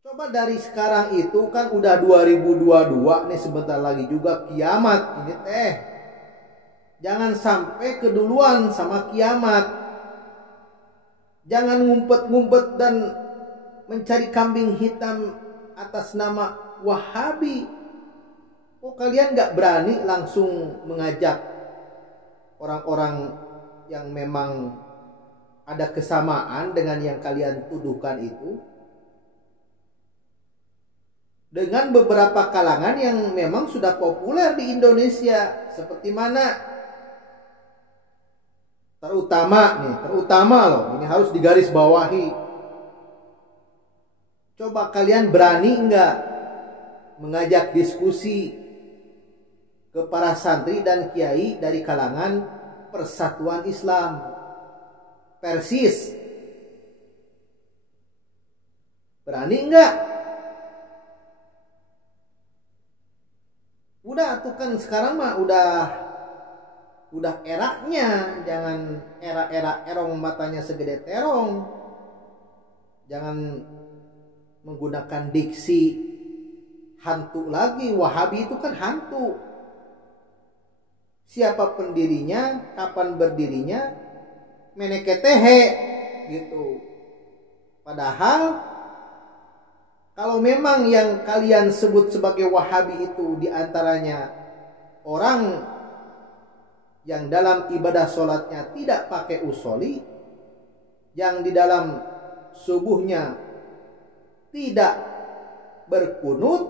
Coba dari sekarang itu kan udah 2022 nih, sebentar lagi juga kiamat ini teh. Jangan sampai keduluan sama kiamat. Jangan ngumpet-ngumpet dan mencari kambing hitam atas nama Wahabi. Oh, kalian gak berani langsung mengajak orang-orang yang memang ada kesamaan dengan yang kalian tuduhkan itu, dengan beberapa kalangan yang memang sudah populer di Indonesia, seperti mana, terutama loh, ini harus digarisbawahi. Coba kalian berani enggak mengajak diskusi ke para santri dan kiai dari kalangan Persatuan Islam, Persis? Berani enggak? Udah tuh kan sekarang mah udah eranya, jangan era erong matanya segede terong. Jangan menggunakan diksi hantu lagi. Wahabi itu kan hantu. Siapa pendirinya, kapan berdirinya, meneketehe gitu. Padahal kalau memang yang kalian sebut sebagai Wahabi itu diantaranya orang yang dalam ibadah sholatnya tidak pakai usoli, yang di dalam subuhnya tidak berkunut,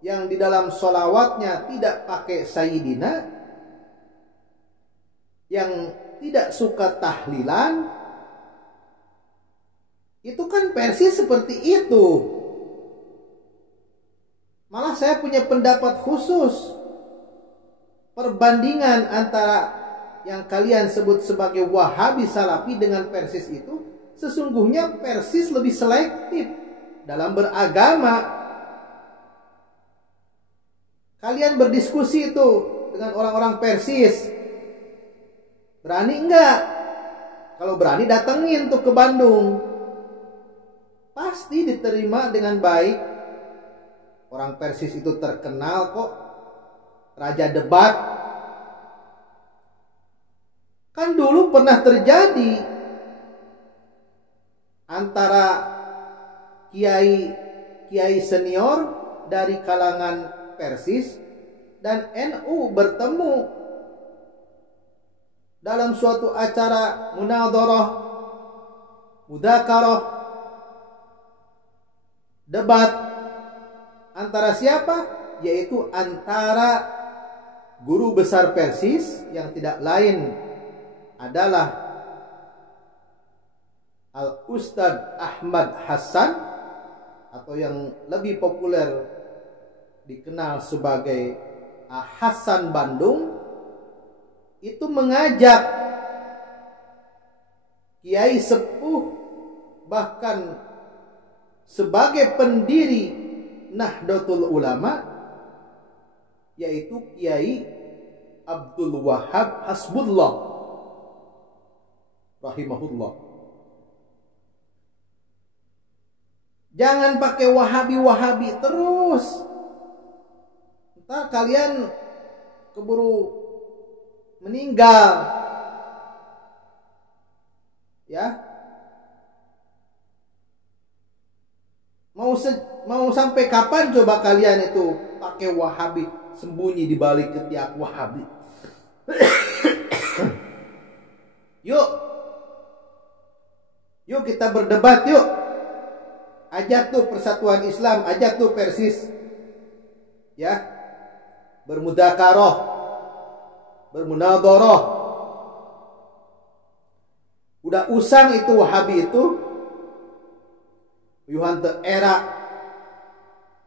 yang di dalam sholawatnya tidak pakai sayyidina, yang tidak suka tahlilan, itu kan Persis seperti itu. Malah saya punya pendapat khusus. Perbandingan antara yang kalian sebut sebagai Wahabi Salafi dengan Persis itu, sesungguhnya Persis lebih selektif dalam beragama. Kalian berdiskusi itu dengan orang-orang Persis, berani enggak? Kalau berani datengin tuh ke Bandung, pasti diterima dengan baik. Orang Persis itu terkenal kok, raja debat. Kan dulu pernah terjadi antara kiai senior dari kalangan Persis dan NU bertemu dalam suatu acara munadharah, mudzakarah, debat. Antara siapa? Yaitu antara guru besar Persis yang tidak lain adalah Al-Ustadz Ahmad Hasan, atau yang lebih populer dikenal sebagai Hasan Bandung, itu mengajak kiai sepuh, bahkan sebagai pendiri Nahdlatul Ulama, yaitu Kiai Abdul Wahab Hasbullah rahimahullah. Jangan pakai Wahabi terus. Ntar kalian keburu meninggal, ya. Mau sampai kapan coba kalian itu pakai Wahabi, sembunyi di balik ketiak Wahabi? Yuk kita berdebat yuk. Ajak tuh Persatuan Islam, ajak tuh Persis, ya, bermudzakarah, bermunadharah. Udah usang itu Wahabi itu. Yuhan teu era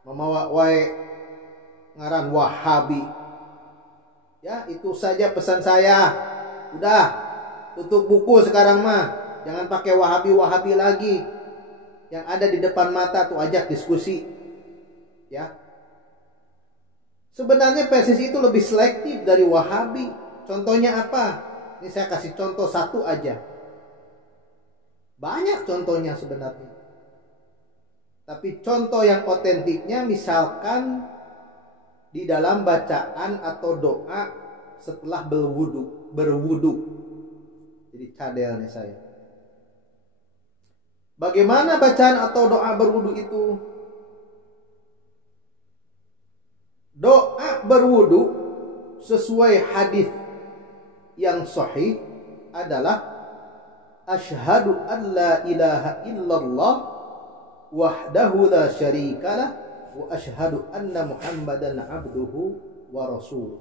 mamawa wae ngaran Wahabi. Ya, itu saja pesan saya. Udah, tutup buku sekarang mah. Jangan pakai Wahabi lagi. Yang ada di depan mata tuh ajak diskusi. Ya. Sebenarnya Persis itu lebih selektif dari Wahabi. Contohnya apa? Ini saya kasih contoh satu aja. Banyak contohnya sebenarnya. Tapi contoh yang otentiknya misalkan di dalam bacaan atau doa setelah berwudu. Jadi cadel nih saya. Bagaimana bacaan atau doa berwudu itu? Doa berwudu sesuai hadis yang sahih adalah asyhadu an la ilaha illallah wahdahu la syarikalah wa asyhadu anna muhammadan abduhu wa rasuluh.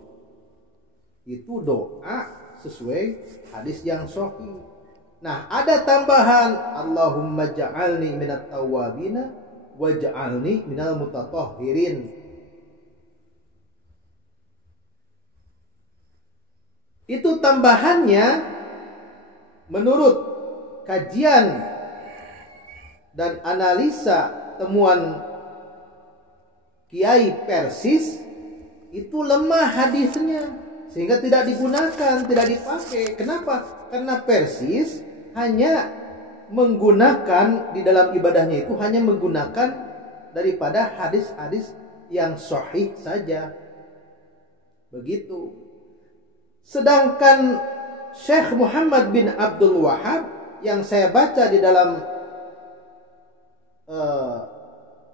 Itu doa sesuai hadis yang sahih. Nah, ada tambahan Allahumma ja'alni minat tawwabina waj'alni minal mutatahhirin. Itu tambahannya menurut kajian dan analisa temuan Kiai Persis itu lemah hadisnya sehingga tidak digunakan, tidak dipakai. Kenapa? Karena Persis hanya menggunakan di dalam ibadahnya itu hanya menggunakan daripada hadis-hadis yang sahih saja. Begitu. Sedangkan Syekh Muhammad bin Abdul Wahhab yang saya baca di dalam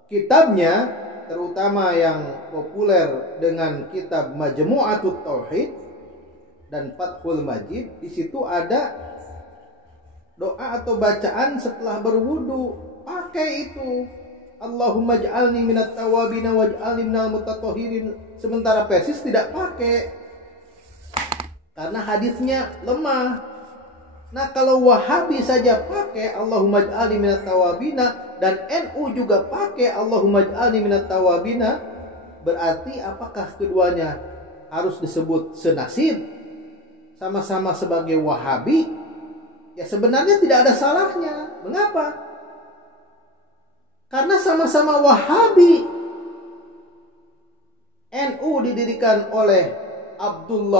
kitabnya, terutama yang populer dengan kitab Majmu'atut Tauhid dan Fathul Majid, di situ ada doa atau bacaan setelah berwudu. Pakai itu Allahumma ja'alni minat tawabina waj'alni minal mutatahhirin. Sementara Persis tidak pakai karena hadisnya lemah. Nah, kalau Wahabi saja pakai Allahumma ja'alni minat tawabina dan NU juga pakai Allahumma ja'alni minat tawabina, berarti apakah keduanya harus disebut senasib? Sama-sama sebagai Wahabi? Ya sebenarnya tidak ada salahnya. Mengapa? Karena sama-sama Wahabi. NU didirikan oleh Abdul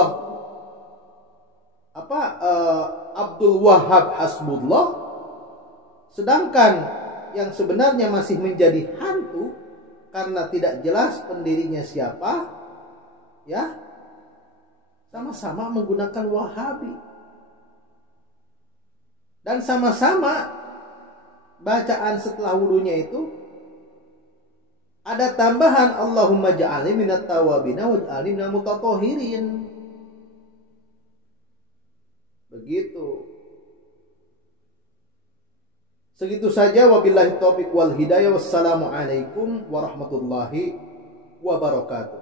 Wahhab Hasbullah, sedangkan yang sebenarnya masih menjadi hantu karena tidak jelas pendirinya siapa, ya, sama-sama menggunakan Wahabi dan sama-sama bacaan setelah wudunya itu ada tambahan Allahumma ja'alni minat tawabina waj'alni minal mutatahhirin. Begitu. Segitu saja, wabillahi taufiq wal hidayah. Wassalamualaikum warahmatullahi wabarakatuh.